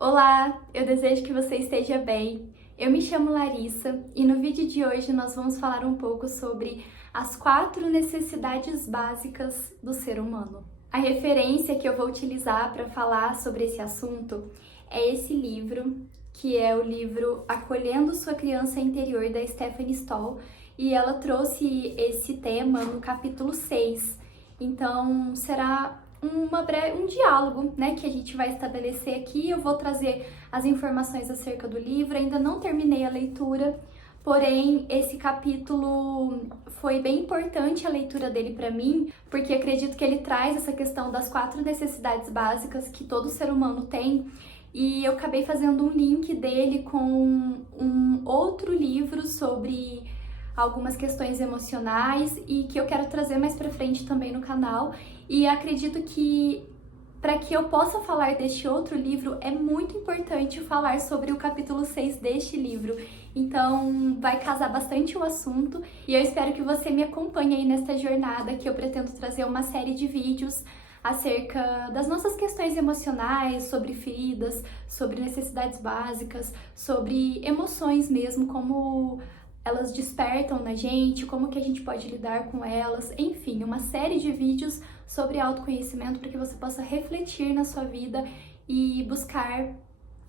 Olá, eu desejo que você esteja bem. Eu me chamo Larissa e no vídeo de hoje nós vamos falar um pouco sobre as 4 necessidades básicas do ser humano. A referência que eu vou utilizar para falar sobre esse assunto é esse livro, que é o livro Acolhendo Sua Criança Interior, da Stephanie Stoll, e ela trouxe esse tema no capítulo 6. Então, será um diálogo, né, que a gente vai estabelecer aqui. Eu vou trazer as informações acerca do livro, ainda não terminei a leitura, porém esse capítulo foi bem importante a leitura dele para mim, porque acredito que ele traz essa questão das 4 necessidades básicas que todo ser humano tem, e eu acabei fazendo um link dele com um outro livro sobre algumas questões emocionais e que eu quero trazer mais pra frente também no canal. E acredito que para que eu possa falar deste outro livro, é muito importante falar sobre o capítulo 6 deste livro. Então, vai casar bastante o assunto e eu espero que você me acompanhe aí nesta jornada, que eu pretendo trazer uma série de vídeos acerca das nossas questões emocionais, sobre feridas, sobre necessidades básicas, sobre emoções mesmo, como elas despertam na gente, como que a gente pode lidar com elas, enfim, uma série de vídeos sobre autoconhecimento para que você possa refletir na sua vida e buscar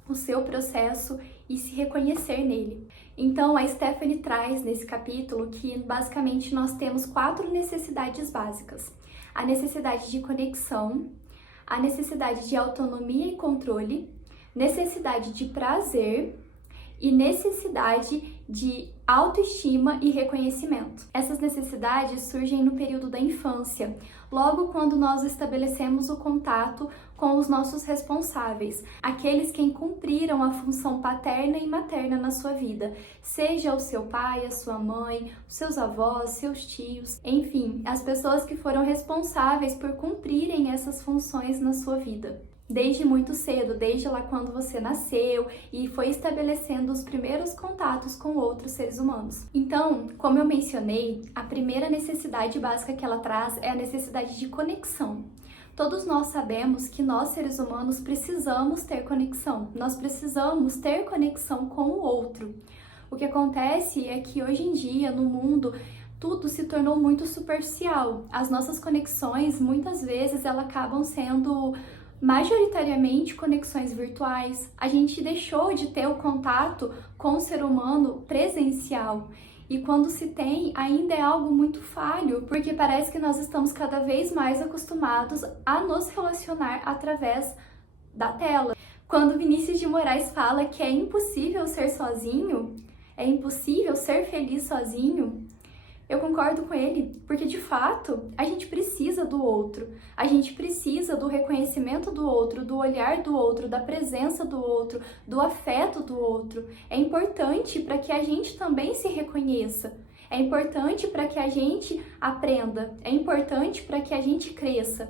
o seu processo e se reconhecer nele. Então, a Stephanie traz nesse capítulo que basicamente nós temos 4 necessidades básicas: a necessidade de conexão, a necessidade de autonomia e controle, necessidade de prazer e necessidade de autoestima e reconhecimento. Essas necessidades surgem no período da infância, logo quando nós estabelecemos o contato com os nossos responsáveis, aqueles que cumpriram a função paterna e materna na sua vida, seja o seu pai, a sua mãe, os seus avós, seus tios, enfim, as pessoas que foram responsáveis por cumprirem essas funções na sua vida. Desde muito cedo, desde lá quando você nasceu e foi estabelecendo os primeiros contatos com outros seres humanos. Então, como eu mencionei, a primeira necessidade básica que ela traz é a necessidade de conexão. Todos nós sabemos que nós, seres humanos, precisamos ter conexão. Nós precisamos ter conexão com o outro. O que acontece é que hoje em dia, no mundo, tudo se tornou muito superficial. As nossas conexões, muitas vezes, elas acabam sendo majoritariamente conexões virtuais. A gente deixou de ter o contato com o ser humano presencial. E quando se tem, ainda é algo muito falho, porque parece que nós estamos cada vez mais acostumados a nos relacionar através da tela. Quando Vinícius de Moraes fala que é impossível ser sozinho, é impossível ser feliz sozinho, eu concordo com ele, porque de fato a gente precisa do outro, a gente precisa do reconhecimento do outro, do olhar do outro, da presença do outro, do afeto do outro. É importante para que a gente também se reconheça, é importante para que a gente aprenda, é importante para que a gente cresça.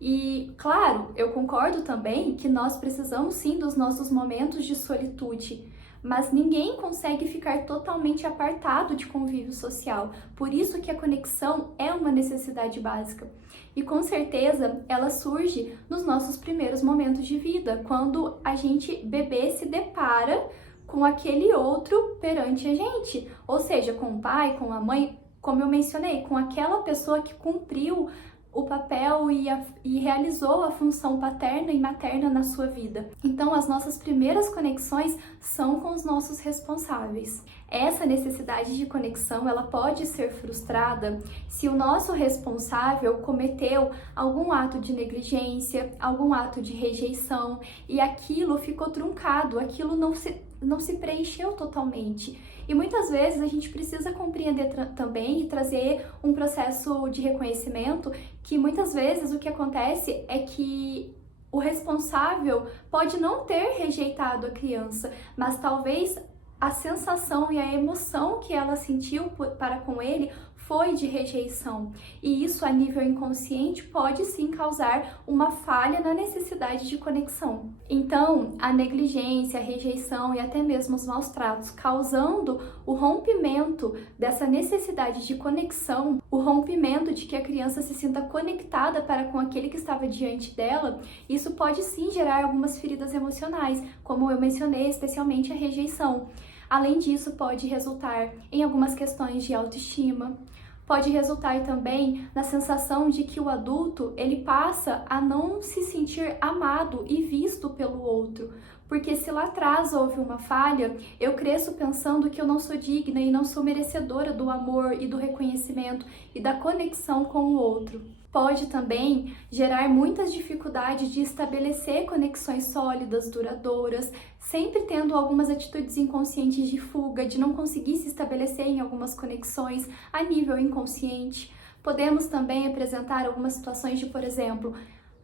E, claro, eu concordo também que nós precisamos sim dos nossos momentos de solitude, mas ninguém consegue ficar totalmente apartado de convívio social. Por isso que a conexão é uma necessidade básica. E com certeza ela surge nos nossos primeiros momentos de vida, quando a gente, bebê, se depara com aquele outro perante a gente. Ou seja, com o pai, com a mãe, como eu mencionei, com aquela pessoa que cumpriu o papel e realizou a função paterna e materna na sua vida. Então, as nossas primeiras conexões são com os nossos responsáveis. Essa necessidade de conexão, ela pode ser frustrada se o nosso responsável cometeu algum ato de negligência, algum ato de rejeição e aquilo ficou truncado, aquilo não se preencheu totalmente. E muitas vezes a gente precisa compreender também e trazer um processo de reconhecimento que muitas vezes o que acontece é que o responsável pode não ter rejeitado a criança, mas talvez a sensação e a emoção que ela sentiu para com ele foi de rejeição. E isso, a nível inconsciente, pode sim causar uma falha na necessidade de conexão. Então, a negligência, a rejeição e até mesmo os maus tratos, causando o rompimento dessa necessidade de conexão, o rompimento de que a criança se sinta conectada para com aquele que estava diante dela, isso pode sim gerar algumas feridas emocionais, como eu mencionei, especialmente a rejeição. Além disso, pode resultar em algumas questões de autoestima, pode resultar também na sensação de que o adulto, ele passa a não se sentir amado e visto pelo outro. Porque se lá atrás houve uma falha, eu cresço pensando que eu não sou digna e não sou merecedora do amor e do reconhecimento e da conexão com o outro. Pode também gerar muitas dificuldades de estabelecer conexões sólidas, duradouras, sempre tendo algumas atitudes inconscientes de fuga, de não conseguir se estabelecer em algumas conexões a nível inconsciente. Podemos também apresentar algumas situações de, por exemplo,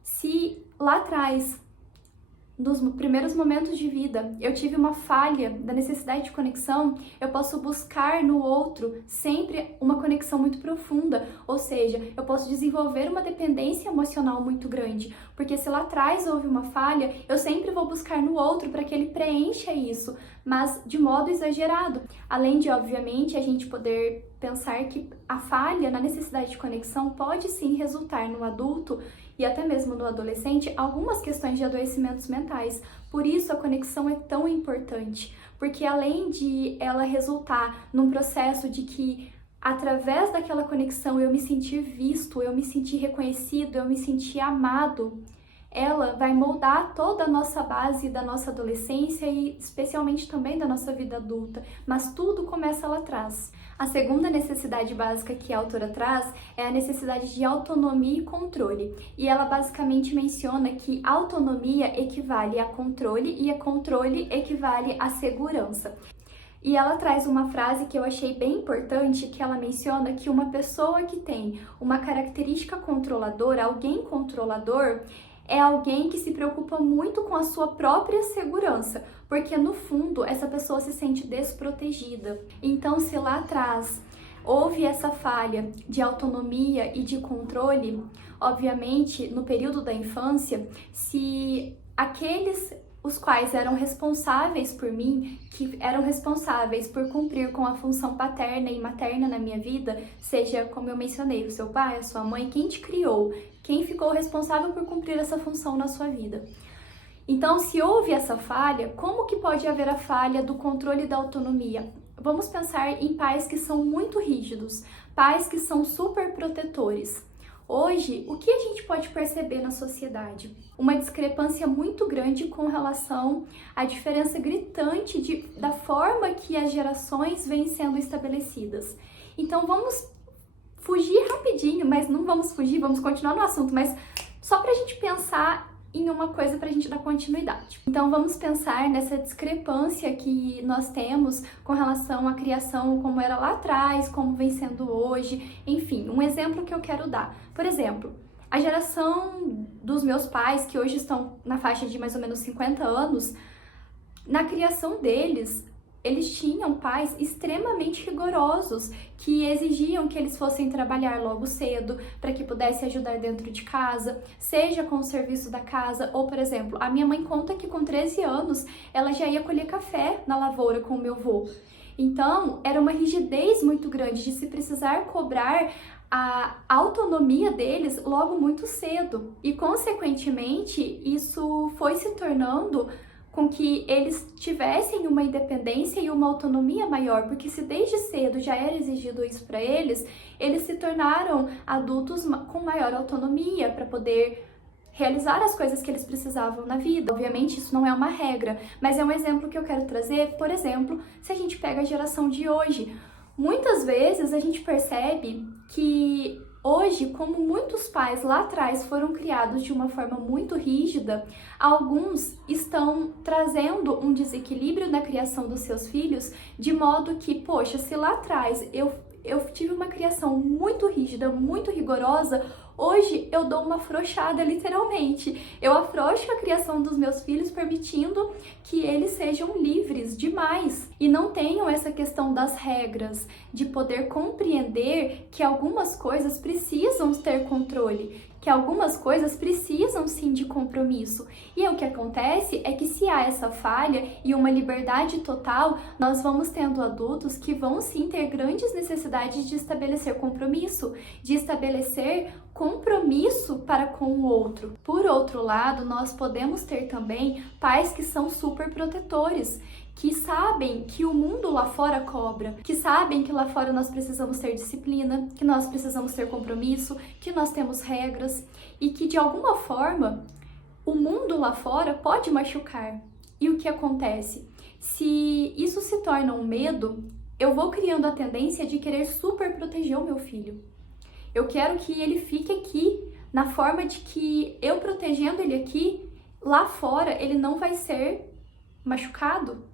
se lá atrás, nos primeiros momentos de vida, eu tive uma falha da necessidade de conexão, eu posso buscar no outro sempre uma conexão muito profunda, ou seja, eu posso desenvolver uma dependência emocional muito grande, porque se lá atrás houve uma falha, eu sempre vou buscar no outro para que ele preencha isso, mas de modo exagerado. Além de, obviamente, a gente poder pensar que a falha na necessidade de conexão pode sim resultar no adulto e até mesmo no adolescente algumas questões de adoecimentos mentais. Por isso a conexão é tão importante, porque além de ela resultar num processo de que através daquela conexão eu me sentir visto, eu me sentir reconhecido, eu me sentir amado, ela vai moldar toda a nossa base da nossa adolescência e especialmente também da nossa vida adulta, mas tudo começa lá atrás. A segunda necessidade básica que a autora traz é a necessidade de autonomia e controle. E ela basicamente menciona que autonomia equivale a controle e a controle equivale a segurança. E ela traz uma frase que eu achei bem importante, que ela menciona que uma pessoa que tem uma característica controladora, alguém controlador, é alguém que se preocupa muito com a sua própria segurança, porque no fundo essa pessoa se sente desprotegida. Então, se lá atrás houve essa falha de autonomia e de controle, obviamente no período da infância, se aqueles os quais eram responsáveis por mim, que eram responsáveis por cumprir com a função paterna e materna na minha vida, seja, como eu mencionei, o seu pai, a sua mãe, quem te criou, quem ficou responsável por cumprir essa função na sua vida. Então, se houve essa falha, como que pode haver a falha do controle e da autonomia? Vamos pensar em pais que são muito rígidos, pais que são super protetores. Hoje, o que a gente pode perceber na sociedade? Uma discrepância muito grande com relação à diferença gritante da forma que as gerações vêm sendo estabelecidas. Então vamos fugir rapidinho, mas não vamos fugir, vamos continuar no assunto, mas só para a gente pensar em uma coisa para a gente dar continuidade. Então vamos pensar nessa discrepância que nós temos com relação à criação como era lá atrás, como vem sendo hoje, enfim, um exemplo que eu quero dar. Por exemplo, a geração dos meus pais, que hoje estão na faixa de mais ou menos 50 anos, na criação deles, eles tinham pais extremamente rigorosos que exigiam que eles fossem trabalhar logo cedo para que pudesse ajudar dentro de casa, seja com o serviço da casa ou, por exemplo, a minha mãe conta que com 13 anos ela já ia colher café na lavoura com o meu avô. Então, era uma rigidez muito grande de se precisar cobrar a autonomia deles logo muito cedo. E, consequentemente, isso foi se tornando com que eles tivessem uma independência e uma autonomia maior, porque se desde cedo já era exigido isso para eles, eles se tornaram adultos com maior autonomia para poder realizar as coisas que eles precisavam na vida. Obviamente isso não é uma regra, mas é um exemplo que eu quero trazer. Por exemplo, se a gente pega a geração de hoje, muitas vezes a gente percebe que hoje, como muitos pais lá atrás foram criados de uma forma muito rígida, alguns estão trazendo um desequilíbrio na criação dos seus filhos, de modo que, poxa, se lá atrás eu tive uma criação muito rígida, muito rigorosa, Hoje eu dou uma afrouxada, literalmente. Eu afrouxo a criação dos meus filhos, permitindo que eles sejam livres demais e não tenham essa questão das regras, de poder compreender que algumas coisas precisam ter controle, que algumas coisas precisam sim de compromisso. E aí, o que acontece é que se há essa falha e uma liberdade total, nós vamos tendo adultos que vão sim ter grandes necessidades de estabelecer compromisso, de estabelecer compromisso para com o outro. Por outro lado, nós podemos ter também pais que são super protetores, que sabem que o mundo lá fora cobra, que sabem que lá fora nós precisamos ter disciplina, que nós precisamos ter compromisso, que nós temos regras e que de alguma forma o mundo lá fora pode machucar. E o que acontece? Se isso se torna um medo, eu vou criando a tendência de querer super proteger o meu filho. Eu quero que ele fique aqui, na forma de que eu protegendo ele aqui, lá fora ele não vai ser machucado.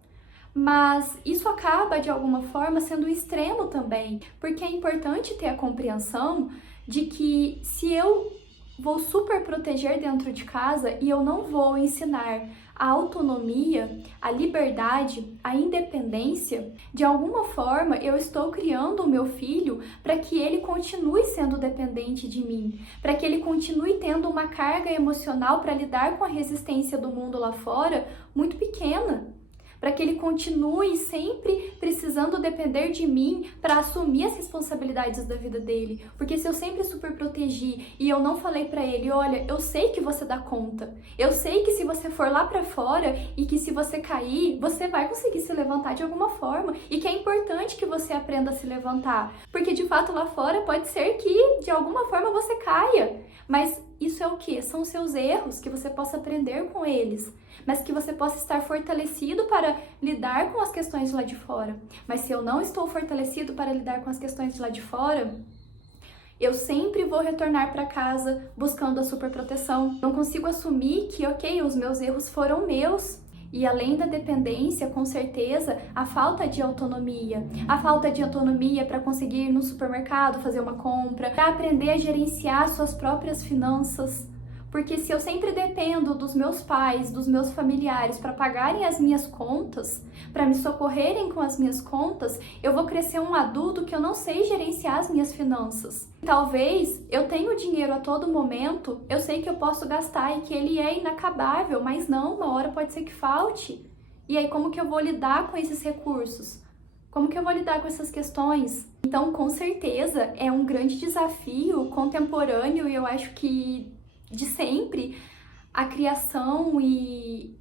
Mas isso acaba, de alguma forma, sendo um extremo também, porque é importante ter a compreensão de que se eu vou super proteger dentro de casa e eu não vou ensinar a autonomia, a liberdade, a independência, de alguma forma eu estou criando o meu filho para que ele continue sendo dependente de mim, para que ele continue tendo uma carga emocional para lidar com a resistência do mundo lá fora muito pequena, para que ele continue sempre precisando depender de mim para assumir as responsabilidades da vida dele. Porque se eu sempre super protegi e eu não falei para ele, olha, eu sei que você dá conta, eu sei que se você for lá para fora e que se você cair, você vai conseguir se levantar de alguma forma e que é importante que você aprenda a se levantar. Porque de fato lá fora pode ser que de alguma forma você caia, mas isso é o quê? São seus erros, que você possa aprender com eles, mas que você possa estar fortalecido para lidar com as questões de lá de fora. Mas se eu não estou fortalecido para lidar com as questões de lá de fora, eu sempre vou retornar para casa buscando a superproteção. Não consigo assumir que, ok, os meus erros foram meus. E além da dependência, com certeza, a falta de autonomia. A falta de autonomia para conseguir ir no supermercado fazer uma compra, para aprender a gerenciar suas próprias finanças. Porque se eu sempre dependo dos meus pais, dos meus familiares para pagarem as minhas contas, para me socorrerem com as minhas contas, eu vou crescer um adulto que eu não sei gerenciar as minhas finanças. Talvez eu tenha o dinheiro a todo momento, eu sei que eu posso gastar e que ele é inacabável, mas não, uma hora pode ser que falte. E aí como que eu vou lidar com esses recursos? Como que eu vou lidar com essas questões? Então, com certeza, é um grande desafio contemporâneo e eu acho que de sempre, a criação e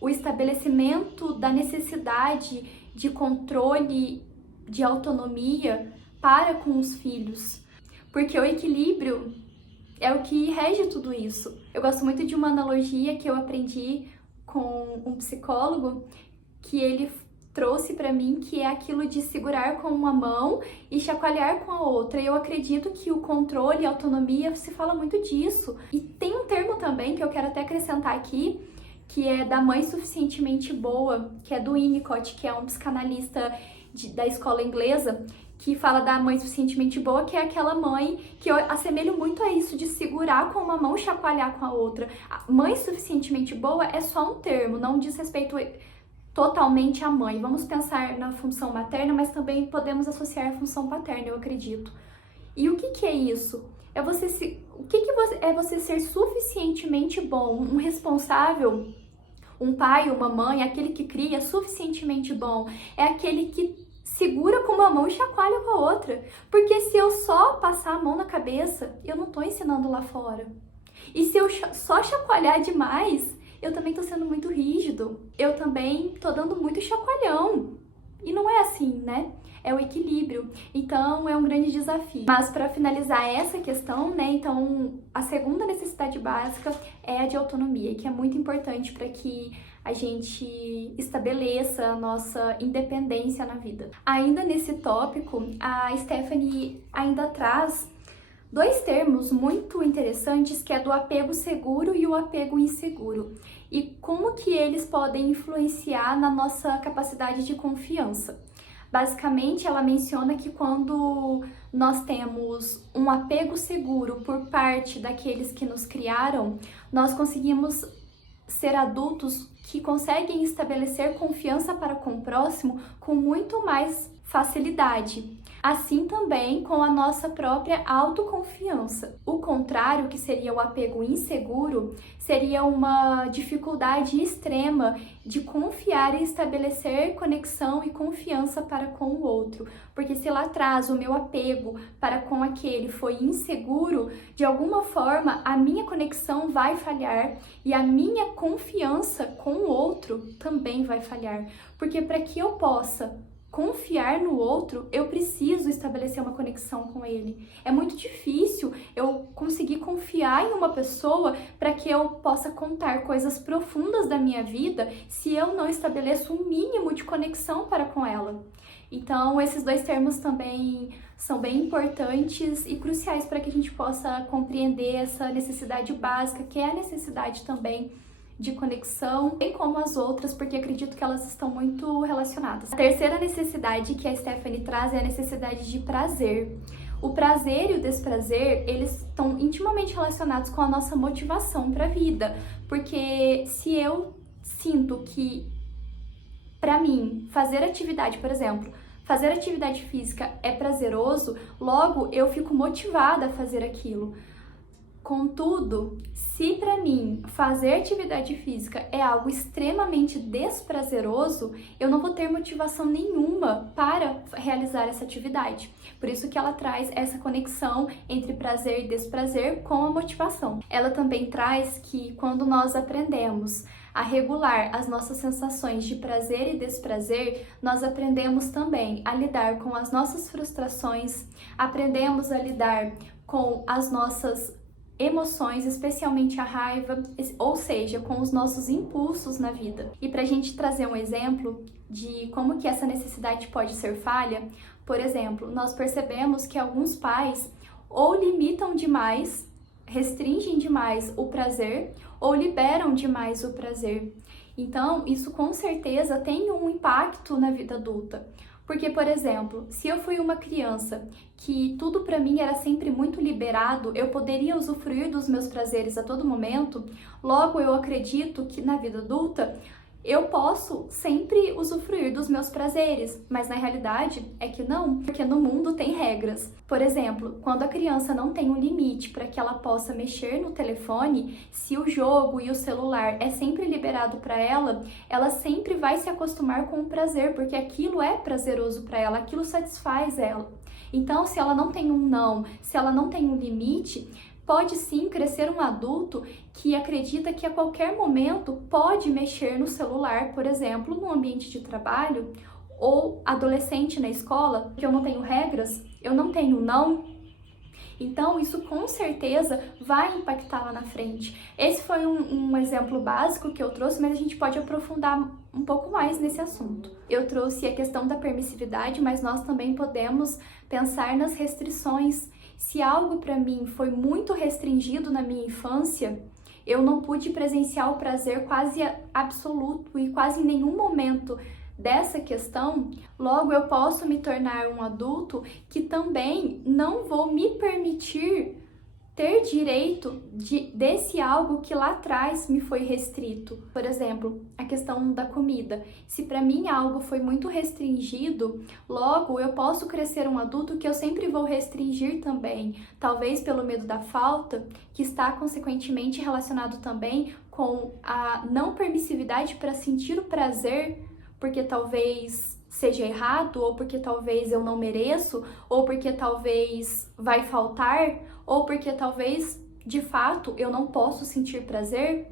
o estabelecimento da necessidade de controle, de autonomia para com os filhos. Porque o equilíbrio é o que rege tudo isso. Eu gosto muito de uma analogia que eu aprendi com um psicólogo, que ele trouxe para mim, que é aquilo de segurar com uma mão e chacoalhar com a outra. E eu acredito que o controle e a autonomia se fala muito disso. E tem um termo também que eu quero até acrescentar aqui, que é da mãe suficientemente boa, que é do Winnicott, que é um psicanalista da escola inglesa, que fala da mãe suficientemente boa, que é aquela mãe que eu assemelho muito a isso, de segurar com uma mão e chacoalhar com a outra. A mãe suficientemente boa é só um termo, não diz respeito totalmente à mãe. Vamos pensar na função materna, mas também podemos associar a função paterna, eu acredito. E o que é isso? É você ser suficientemente bom, um responsável, um pai, uma mãe, aquele que cria suficientemente bom, é aquele que segura com uma mão e chacoalha com a outra. Porque se eu só passar a mão na cabeça, eu não tô ensinando lá fora. E se eu só chacoalhar demais, eu também tô sendo muito rígido, eu também tô dando muito chacoalhão. E não é assim, né? É o equilíbrio. Então, é um grande desafio. Mas para finalizar essa questão, né? Então, a segunda necessidade básica é a de autonomia, que é muito importante para que a gente estabeleça a nossa independência na vida. Ainda nesse tópico, a Stephanie ainda traz dois termos muito interessantes, que é do apego seguro e o apego inseguro. E como que eles podem influenciar na nossa capacidade de confiança. Basicamente, ela menciona que quando nós temos um apego seguro por parte daqueles que nos criaram, nós conseguimos ser adultos que conseguem estabelecer confiança para com o próximo com muito mais facilidade. Assim também com a nossa própria autoconfiança. O contrário, que seria o apego inseguro, seria uma dificuldade extrema de confiar e estabelecer conexão e confiança para com o outro. Porque se lá atrás o meu apego para com aquele foi inseguro, de alguma forma a minha conexão vai falhar e a minha confiança com o outro também vai falhar. Porque para que eu possa confiar no outro, eu preciso estabelecer uma conexão com ele. É muito difícil eu conseguir confiar em uma pessoa para que eu possa contar coisas profundas da minha vida se eu não estabeleço um mínimo de conexão para com ela. Então, esses dois termos também são bem importantes e cruciais para que a gente possa compreender essa necessidade básica, que é a necessidade também de conexão, bem como as outras, porque acredito que elas estão muito relacionadas. A terceira necessidade que a Stephanie traz é a necessidade de prazer. O prazer e o desprazer, eles estão intimamente relacionados com a nossa motivação para a vida, porque se eu sinto que, para mim, fazer atividade, por exemplo, fazer atividade física é prazeroso, logo eu fico motivada a fazer aquilo. Contudo, se para mim fazer atividade física é algo extremamente desprazeroso, eu não vou ter motivação nenhuma para realizar essa atividade. Por isso que ela traz essa conexão entre prazer e desprazer com a motivação. Ela também traz que quando nós aprendemos a regular as nossas sensações de prazer e desprazer, nós aprendemos também a lidar com as nossas frustrações, aprendemos a lidar com as nossas emoções, especialmente a raiva, ou seja, com os nossos impulsos na vida. E para a gente trazer um exemplo de como que essa necessidade pode ser falha, por exemplo, nós percebemos que alguns pais ou limitam demais, restringem demais o prazer, ou liberam demais o prazer. Então, isso com certeza tem um impacto na vida adulta. Porque, por exemplo, se eu fui uma criança que tudo para mim era sempre muito liberado, eu poderia usufruir dos meus prazeres a todo momento, logo eu acredito que na vida adulta eu posso sempre usufruir dos meus prazeres, mas na realidade é que não, porque no mundo tem regras. Por exemplo, quando a criança não tem um limite para que ela possa mexer no telefone, se o jogo e o celular é sempre liberado para ela, ela sempre vai se acostumar com o prazer, porque aquilo é prazeroso para ela, aquilo satisfaz ela. Então, se ela não tem um não, se ela não tem um limite, pode sim crescer um adulto que acredita que a qualquer momento pode mexer no celular, por exemplo, no ambiente de trabalho, ou adolescente na escola, que eu não tenho regras, eu não tenho não. Então, isso com certeza vai impactar lá na frente. Esse foi um exemplo básico que eu trouxe, mas a gente pode aprofundar um pouco mais nesse assunto. Eu trouxe a questão da permissividade, mas nós também podemos pensar nas restrições. Se algo para mim foi muito restringido na minha infância, eu não pude presenciar o prazer quase absoluto e quase em nenhum momento dessa questão, logo eu posso me tornar um adulto que também não vou me permitir ter direito desse algo que lá atrás me foi restrito. Por exemplo, a questão da comida. Se para mim algo foi muito restringido, logo eu posso crescer um adulto que eu sempre vou restringir também. Talvez pelo medo da falta, que está consequentemente relacionado também com a não permissividade para sentir o prazer, porque talvez seja errado, ou porque talvez eu não mereço, ou porque talvez vai faltar, ou porque talvez, de fato, eu não posso sentir prazer.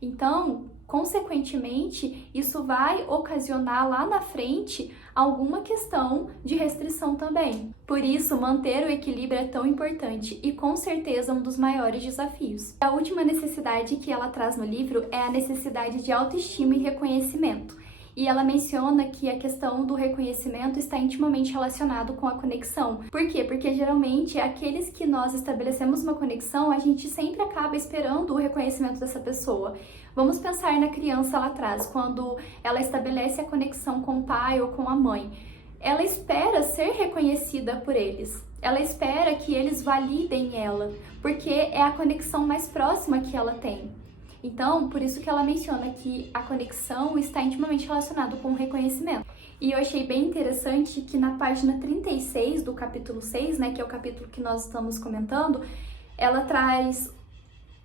Então, consequentemente, isso vai ocasionar lá na frente alguma questão de restrição também. Por isso, manter o equilíbrio é tão importante e com certeza um dos maiores desafios. A última necessidade que ela traz no livro é a necessidade de autoestima e reconhecimento. E ela menciona que a questão do reconhecimento está intimamente relacionado com a conexão. Por quê? Porque geralmente aqueles que nós estabelecemos uma conexão, a gente sempre acaba esperando o reconhecimento dessa pessoa. Vamos pensar na criança lá atrás, quando ela estabelece a conexão com o pai ou com a mãe. ela espera ser reconhecida por eles. Ela espera que eles validem ela, porque é a conexão mais próxima que ela tem. Então, por isso que ela menciona que a conexão está intimamente relacionada com o reconhecimento. E eu achei bem interessante que na página 36 do capítulo 6, né, que é o capítulo que nós estamos comentando, ela traz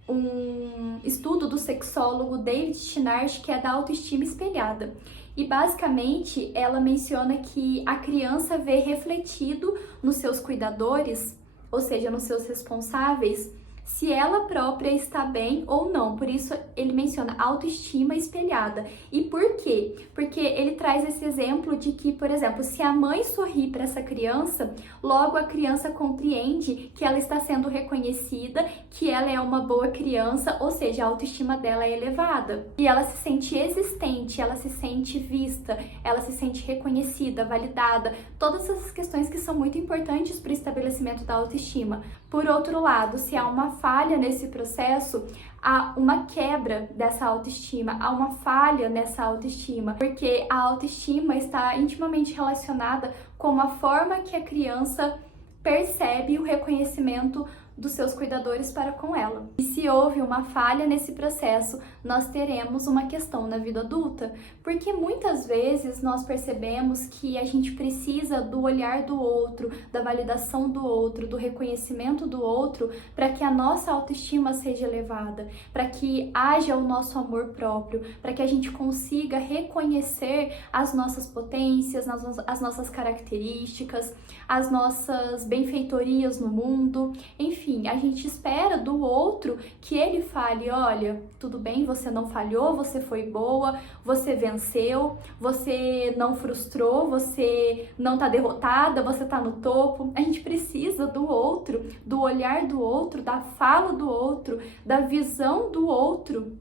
um estudo do sexólogo David Schnarch, que é da autoestima espelhada. E basicamente ela menciona que a criança vê refletido nos seus cuidadores, ou seja, nos seus responsáveis, se ela própria está bem ou não. Por isso ele menciona autoestima espelhada. E por quê? Porque ele traz esse exemplo de que, por exemplo, se a mãe sorri para essa criança, logo a criança compreende que ela está sendo reconhecida, que ela é uma boa criança, ou seja, a autoestima dela é elevada. E ela se sente existente, ela se sente vista, ela se sente reconhecida, validada. Todas essas questões que são muito importantes para o estabelecimento da autoestima. Por outro lado, se há uma falha nesse processo, há uma quebra dessa autoestima, há uma falha nessa autoestima, porque a autoestima está intimamente relacionada com a forma que a criança percebe o reconhecimento dos seus cuidadores para com ela. E se houve uma falha nesse processo, nós teremos uma questão na vida adulta, porque muitas vezes nós percebemos que a gente precisa do olhar do outro, da validação do outro, do reconhecimento do outro, para que a nossa autoestima seja elevada, para que haja o nosso amor próprio, para que a gente consiga reconhecer as nossas potências, as nossas características, as nossas benfeitorias no mundo, enfim, a gente espera do outro que ele fale, olha, tudo bem, você não falhou, você foi boa, você venceu, você não frustrou, você não tá derrotada, você tá no topo. A gente precisa do outro, do olhar do outro, da fala do outro, da visão do outro,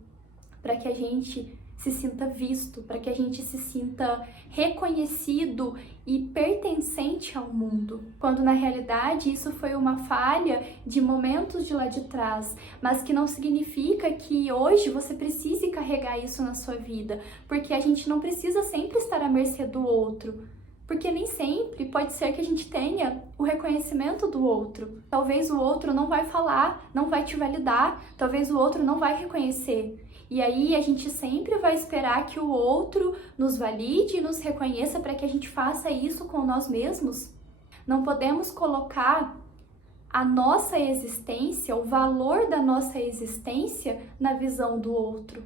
para que a gente se sinta visto, para que a gente se sinta reconhecido e pertencente ao mundo. Quando na realidade isso foi uma falha de momentos de lá de trás, mas que não significa que hoje você precise carregar isso na sua vida, porque a gente não precisa sempre estar à mercê do outro. Porque nem sempre pode ser que a gente tenha o reconhecimento do outro. Talvez o outro não vai falar, não vai te validar, talvez o outro não vai reconhecer. E aí a gente sempre vai esperar que o outro nos valide e nos reconheça para que a gente faça isso com nós mesmos. Não podemos colocar a nossa existência, o valor da nossa existência na visão do outro.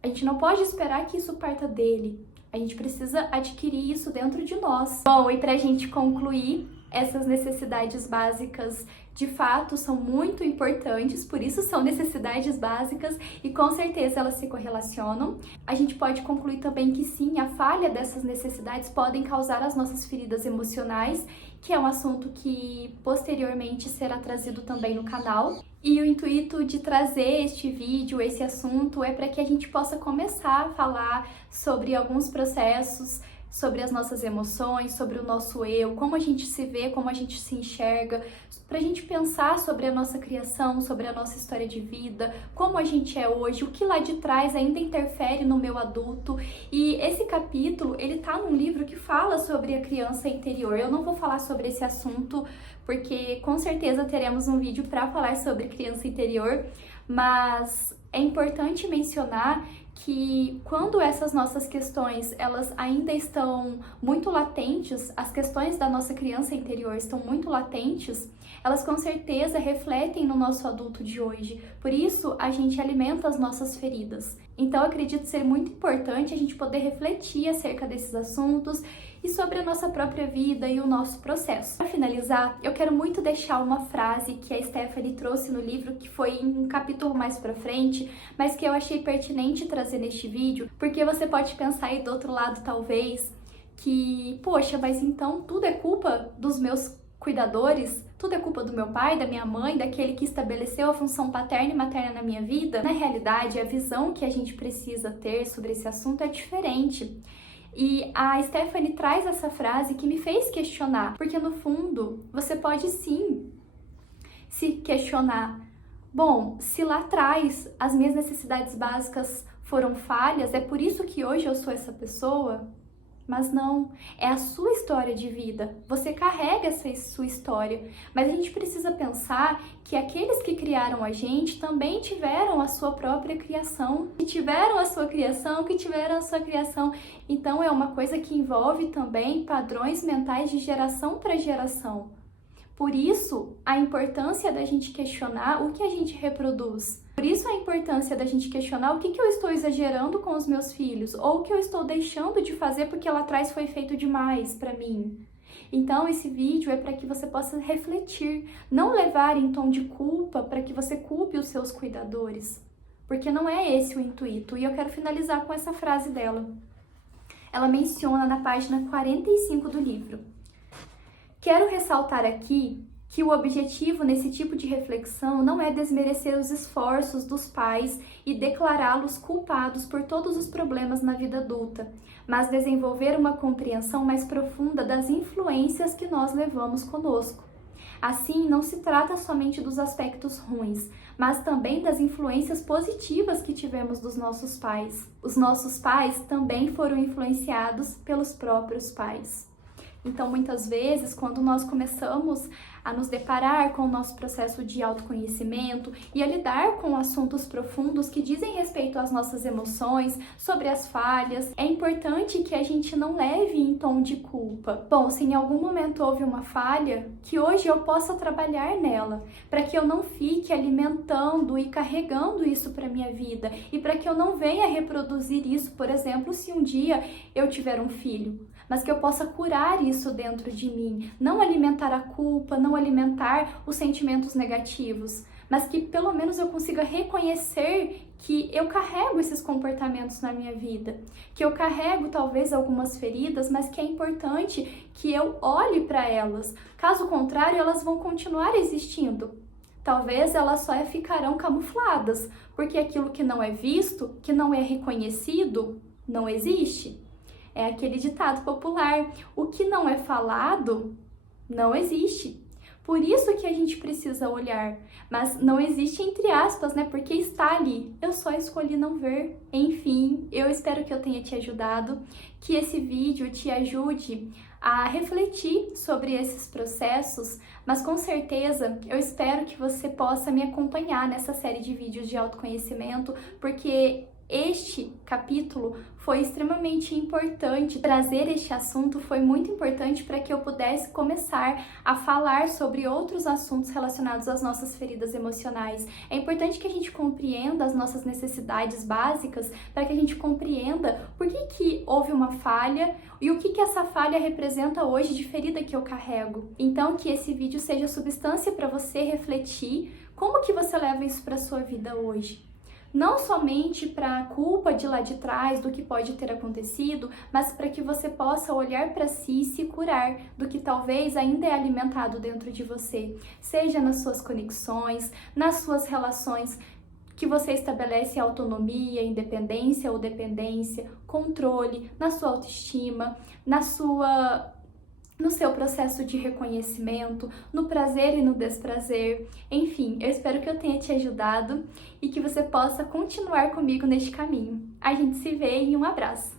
A gente não pode esperar que isso parta dele. A gente precisa adquirir isso dentro de nós. Bom, e para a gente concluir, essas necessidades básicas de fato são muito importantes, por isso são necessidades básicas e com certeza elas se correlacionam. A gente pode concluir também que sim, a falha dessas necessidades podem causar as nossas feridas emocionais, que é um assunto que posteriormente será trazido também no canal. E o intuito de trazer este vídeo, esse assunto, é para que a gente possa começar a falar sobre alguns processos, sobre as nossas emoções, sobre o nosso eu, como a gente se vê, como a gente se enxerga, para a gente pensar sobre a nossa criação, sobre a nossa história de vida, como a gente é hoje, o que lá de trás ainda interfere no meu adulto. E esse capítulo, ele tá num livro que fala sobre a criança interior. Eu não vou falar sobre esse assunto, porque com certeza teremos um vídeo para falar sobre criança interior, mas é importante mencionar que quando essas nossas questões, elas ainda estão muito latentes, as questões da nossa criança interior estão muito latentes, elas com certeza refletem no nosso adulto de hoje. Por isso, a gente alimenta as nossas feridas. Então, eu acredito ser muito importante a gente poder refletir acerca desses assuntos e sobre a nossa própria vida e o nosso processo. Para finalizar, eu quero muito deixar uma frase que a Stephanie trouxe no livro, que foi em um capítulo mais pra frente, mas que eu achei pertinente trazer neste vídeo, porque você pode pensar aí do outro lado, talvez, que, poxa, mas então tudo é culpa dos meus cuidadores? Tudo é culpa do meu pai, da minha mãe, daquele que estabeleceu a função paterna e materna na minha vida? Na realidade, a visão que a gente precisa ter sobre esse assunto é diferente. E a Stephanie traz essa frase que me fez questionar, porque no fundo, você pode sim se questionar. Bom, se lá atrás as minhas necessidades básicas foram falhas, é por isso que hoje eu sou essa pessoa? Mas não, é a sua história de vida. Você carrega essa sua história. Mas a gente precisa pensar que aqueles que criaram a gente também tiveram a sua própria criação. Que tiveram a sua criação, que tiveram a sua criação. Então é uma coisa que envolve também padrões mentais de geração para geração. Por isso, a importância da gente questionar o que a gente reproduz. Por isso, a importância da gente questionar o que eu estou exagerando com os meus filhos ou o que eu estou deixando de fazer porque lá atrás foi feito demais para mim. Então, esse vídeo é para que você possa refletir, não levar em tom de culpa para que você culpe os seus cuidadores, porque não é esse o intuito. E eu quero finalizar com essa frase dela. Ela menciona na página 45 do livro. Quero ressaltar aqui que o objetivo nesse tipo de reflexão não é desmerecer os esforços dos pais e declará-los culpados por todos os problemas na vida adulta, mas desenvolver uma compreensão mais profunda das influências que nós levamos conosco. Assim, não se trata somente dos aspectos ruins, mas também das influências positivas que tivemos dos nossos pais. Os nossos pais também foram influenciados pelos próprios pais. Então, muitas vezes, quando nós começamos a nos deparar com o nosso processo de autoconhecimento e a lidar com assuntos profundos que dizem respeito às nossas emoções, sobre as falhas, é importante que a gente não leve em tom de culpa. Bom, se em algum momento houve uma falha, que hoje eu possa trabalhar nela, para que eu não fique alimentando e carregando isso para minha vida e para que eu não venha reproduzir isso, por exemplo, se um dia eu tiver um filho. Mas que eu possa curar isso dentro de mim, não alimentar a culpa, não alimentar os sentimentos negativos, mas que pelo menos eu consiga reconhecer que eu carrego esses comportamentos na minha vida, que eu carrego talvez algumas feridas, mas que é importante que eu olhe para elas. Caso contrário, elas vão continuar existindo. Talvez elas só ficarão camufladas, porque aquilo que não é visto, que não é reconhecido, não existe. É aquele ditado popular, o que não é falado não existe. Por isso que a gente precisa olhar, mas não existe entre aspas, né? Porque está ali, eu só escolhi não ver. Enfim, eu espero que eu tenha te ajudado, que esse vídeo te ajude a refletir sobre esses processos, mas com certeza eu espero que você possa me acompanhar nessa série de vídeos de autoconhecimento, porque este capítulo foi extremamente importante. Trazer este assunto foi muito importante para que eu pudesse começar a falar sobre outros assuntos relacionados às nossas feridas emocionais. É importante que a gente compreenda as nossas necessidades básicas para que a gente compreenda por que houve uma falha e o que essa falha representa hoje de ferida que eu carrego. Então, que esse vídeo seja substância para você refletir como que você leva isso para a sua vida hoje. Não somente para a culpa de lá de trás, do que pode ter acontecido, mas para que você possa olhar para si e se curar do que talvez ainda é alimentado dentro de você, seja nas suas conexões, nas suas relações que você estabelece autonomia, independência ou dependência, controle, na sua autoestima, no seu processo de reconhecimento, no prazer e no desprazer. Enfim, eu espero que eu tenha te ajudado e que você possa continuar comigo neste caminho. A gente se vê e um abraço!